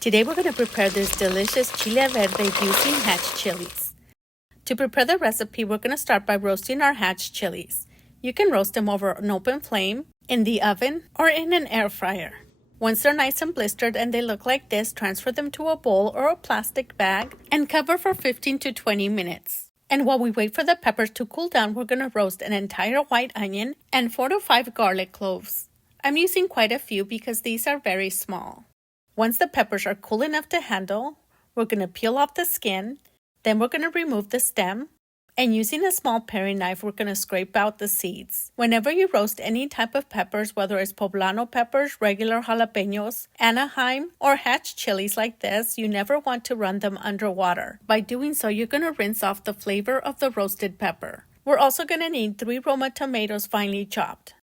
Today we're going to prepare this delicious Chile Verde using Hatch Chiles. To prepare the recipe, we're going to start by roasting our Hatch Chiles. You can roast them over an open flame, in the oven, or in an air fryer. Once they're nice and blistered and they look like this, transfer them to a bowl or a plastic bag and cover for 15 to 20 minutes. And while we wait for the peppers to cool down, we're going to roast an entire white onion and 4 to 5 garlic cloves. I'm using quite a few because these are very small. Once the peppers are cool enough to handle, we're going to peel off the skin, then we're going to remove the stem, and using a small paring knife, we're going to scrape out the seeds. Whenever you roast any type of peppers, whether it's poblano peppers, regular jalapeños, Anaheim, or Hatch chilies like this, you never want to run them under water. By doing so, you're going to rinse off the flavor of the roasted pepper. We're also going to need 3 Roma tomatoes finely chopped,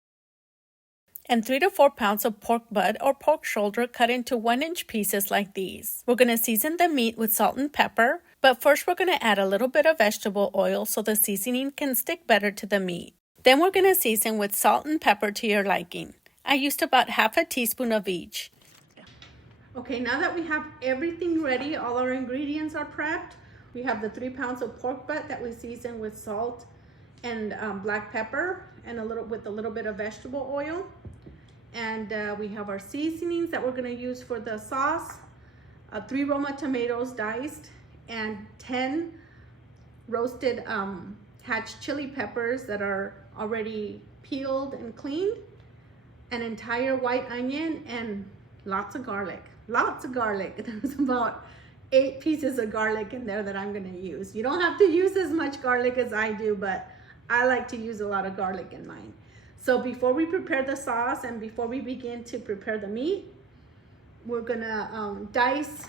and 3 to 4 pounds of pork butt or pork shoulder cut into 1-inch pieces like these. We're going to season the meat with salt and pepper, but first we're going to add a little bit of vegetable oil so the seasoning can stick better to the meat. Then we're going to season with salt and pepper to your liking. I used about half a teaspoon of each. Okay, now that we have everything ready, all our ingredients are prepped. We have the 3 pounds of pork butt that we season with salt and black pepper and a little bit of vegetable oil. And we have our seasonings that we're going to use for the sauce, 3 Roma tomatoes diced, and 10 roasted Hatch chili peppers that are already peeled and cleaned, an entire white onion, and lots of garlic. Lots of garlic. There's about 8 pieces of garlic in there that I'm going to use. You don't have to use as much garlic as I do, but I like to use a lot of garlic in mine. So before we prepare the sauce and before we begin to prepare the meat, we're gonna dice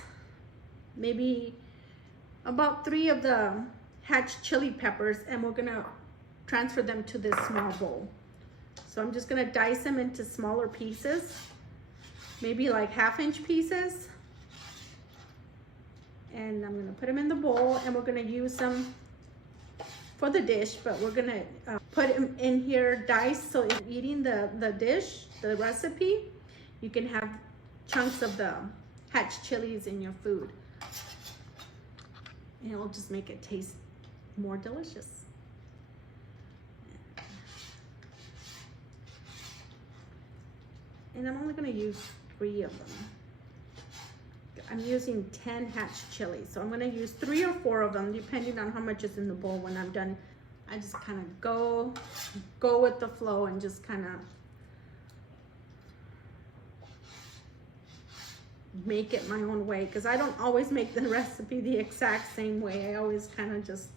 maybe about 3 of the Hatch chili peppers, and we're gonna transfer them to this small bowl. So I'm just gonna dice them into smaller pieces, maybe like 1/2-inch pieces. And I'm gonna put them in the bowl, and we're gonna use them for the dish, but we're gonna put them in here diced, so if you're eating the dish, the recipe, you can have chunks of the Hatch chilies in your food, and it'll just make it taste more delicious. And I'm only gonna use 3 of them. I'm using 10 Hatch chilies, so I'm going to use 3 or 4 of them depending on how much is in the bowl when I'm done. I just kind of go with the flow and just kind of make it my own way, because I don't always make the recipe the exact same way. I always kind of just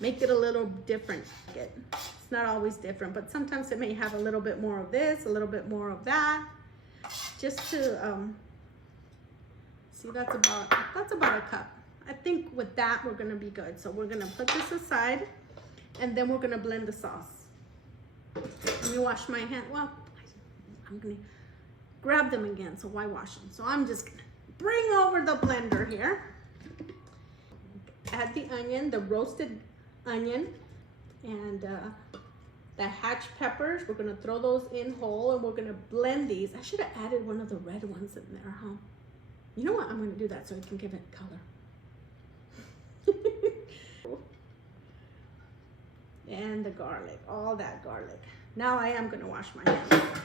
make it a little different. It's not always different, but sometimes it may have a little bit more of this, a little bit more of that, just to see, that's about a cup. I think with that we're gonna be good. So we're gonna put this aside, and then we're gonna blend the sauce. Let me wash my hand. Well, I'm gonna grab them again, so why wash them? So I'm just gonna bring over the blender here. Add the onion, the roasted onion, and the Hatch peppers. We're gonna throw those in whole, and we're gonna blend these. I should have added one of the red ones in there, huh? You know what? I'm going to do that so it can give it color. And the garlic, all that garlic. Now I am going to wash my hands.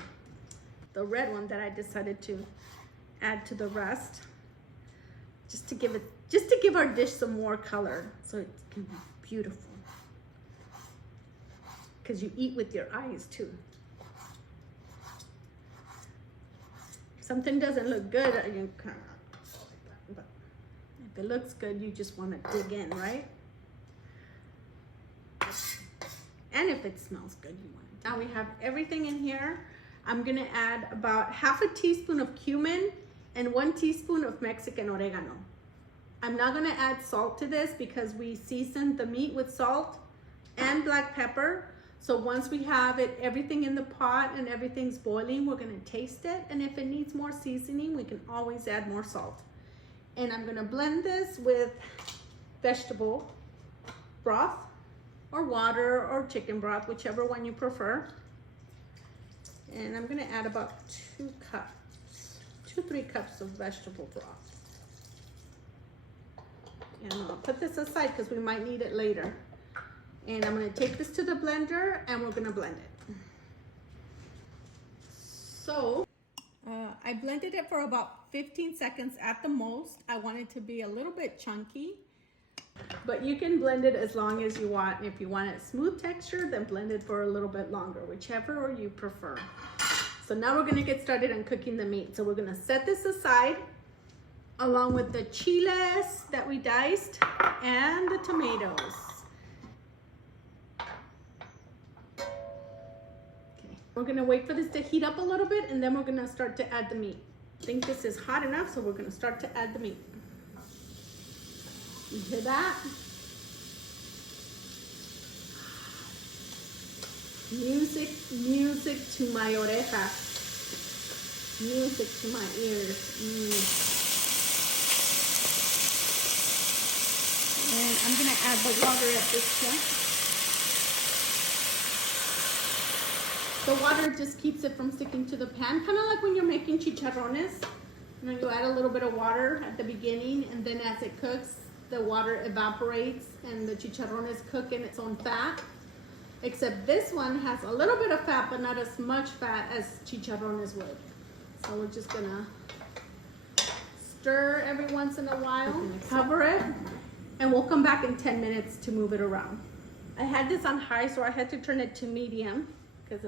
The red one that I decided to add to the rest, just to give our dish some more color, so it can be beautiful. Because you eat with your eyes too. If something doesn't look good, you kind of. But if it looks good, you just want to dig in, right? And if it smells good, you want to. Now we have everything in here. I'm going to add about 1/2 teaspoon of cumin and 1 teaspoon of Mexican oregano. I'm not going to add salt to this because we seasoned the meat with salt and black pepper. So once we have everything in the pot and everything's boiling, we're going to taste it. And if it needs more seasoning, we can always add more salt. And I'm going to blend this with vegetable broth or water or chicken broth, whichever one you prefer. And I'm going to add about 2 3 cups of vegetable broth. And I'll put this aside because we might need it later. And I'm gonna take this to the blender and we're gonna blend it. So, I blended it for about 15 seconds at the most. I want it to be a little bit chunky, but you can blend it as long as you want. If you want it smooth texture, then blend it for a little bit longer, whichever you prefer. So now we're gonna get started on cooking the meat. So we're gonna set this aside along with the chiles that we diced and the tomatoes. Okay, we're gonna wait for this to heat up a little bit and then we're gonna start to add the meat. I think this is hot enough, so we're gonna start to add the meat. You hear that? Music, music to my orejas. Music to my ears. And I'm gonna add the water at this point. The water just keeps it from sticking to the pan, kind of like when you're making chicharrones. You know, you add a little bit of water at the beginning, and then as it cooks, the water evaporates and the chicharrones cook in its own fat. Except this one has a little bit of fat, but not as much fat as chicharrones would. So we're just gonna stir every once in a while, cover it, and we'll come back in 10 minutes to move it around. I had this on high, so I had to turn it to medium because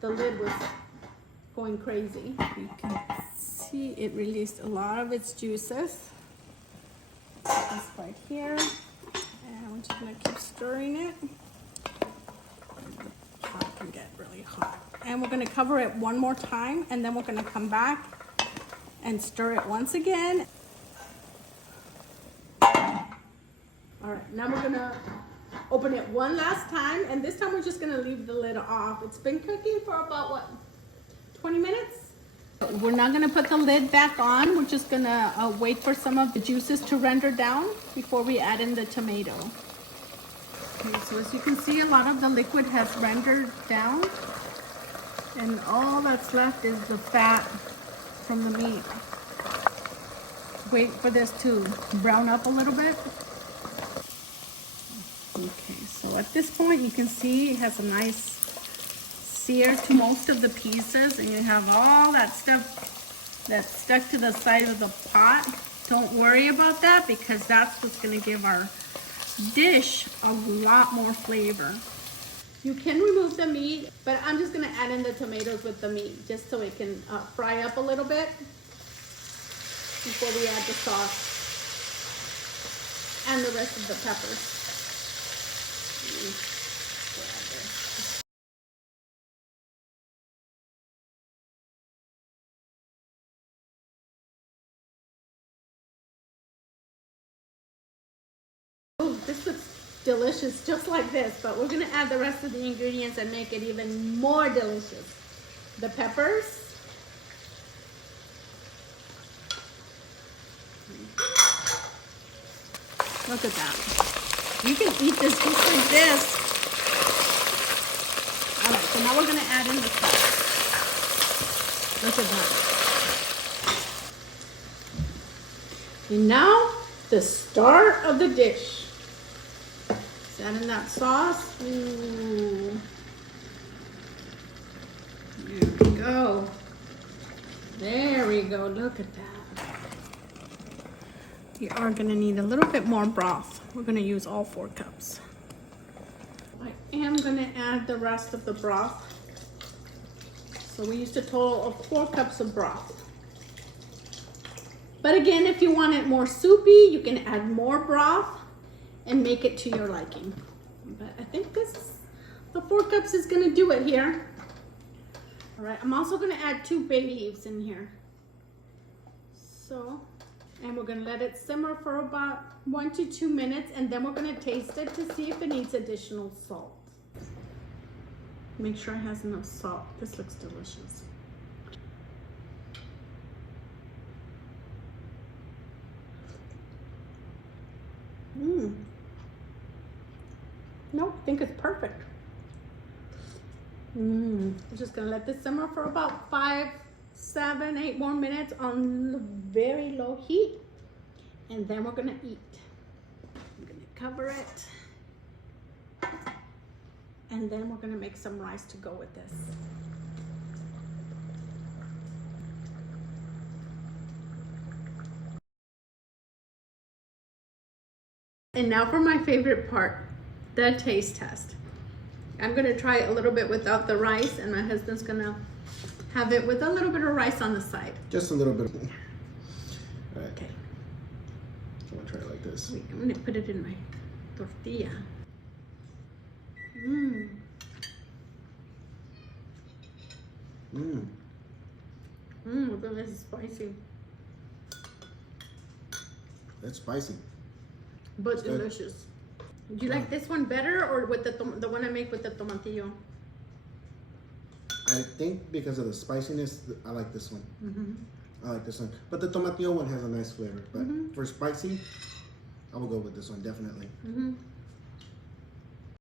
the lid was going crazy. You can see it released a lot of its juices. This right here, and we're just gonna keep stirring it. The pot can get really hot. And we're gonna cover it one more time, and then we're gonna come back and stir it once again. All right, now we're gonna open it one last time, and this time we're just gonna leave the lid off. It's been cooking for about, what, 20 minutes? We're not gonna put the lid back on. We're just gonna wait for some of the juices to render down before we add in the tomato. Okay, so as you can see, a lot of the liquid has rendered down, and all that's left is the fat from the meat. Wait for this to brown up a little bit. Okay, so at this point you can see it has a nice sear to most of the pieces, and you have all that stuff that's stuck to the side of the pot. Don't worry about that, because that's what's going to give our dish a lot more flavor. You can remove the meat, but I'm just going to add in the tomatoes with the meat just so it can fry up a little bit before we add the sauce and the rest of the peppers. Oh, this looks delicious just like this, but we're gonna add the rest of the ingredients and make it even more delicious. The peppers. Look at that. You can eat this just like this. All right, so now we're gonna add in the sauce. Look at that. And now, the star of the dish. Let's add in that sauce. Ooh. There we go. There we go, look at that. We are gonna need a little bit more broth. We're gonna use all 4 cups. I am gonna add the rest of the broth. So we used a total of 4 cups of broth. But again, if you want it more soupy, you can add more broth and make it to your liking. But I think the 4 cups is gonna do it here. All right, I'm also gonna add 2 bay leaves in here. So, and we're gonna let it simmer for about 1 to 2 minutes, and then we're gonna taste it to see if it needs additional salt. Make sure it has enough salt. This looks delicious. Nope, I think it's perfect. I'm just gonna let this simmer for about 5, 7, 8 more minutes on very low heat. And then we're gonna eat. I'm gonna cover it. And then we're gonna make some rice to go with this. And now for my favorite part, the taste test. I'm gonna try it a little bit without the rice, and my husband's gonna have it with a little bit of rice on the side. Just a little bit. All right. Okay. I'm gonna try it like this. Wait, I'm gonna put it in my tortilla. Mmm. Mmm. Mmm, this is spicy. That's spicy. But delicious. Do you like this one better, or with the one I make with the tomatillo? I think because of the spiciness, I like this one. Mm-hmm. I like this one. But the tomatillo one has a nice flavor. But for spicy, I will go with this one, definitely. Mm-hmm.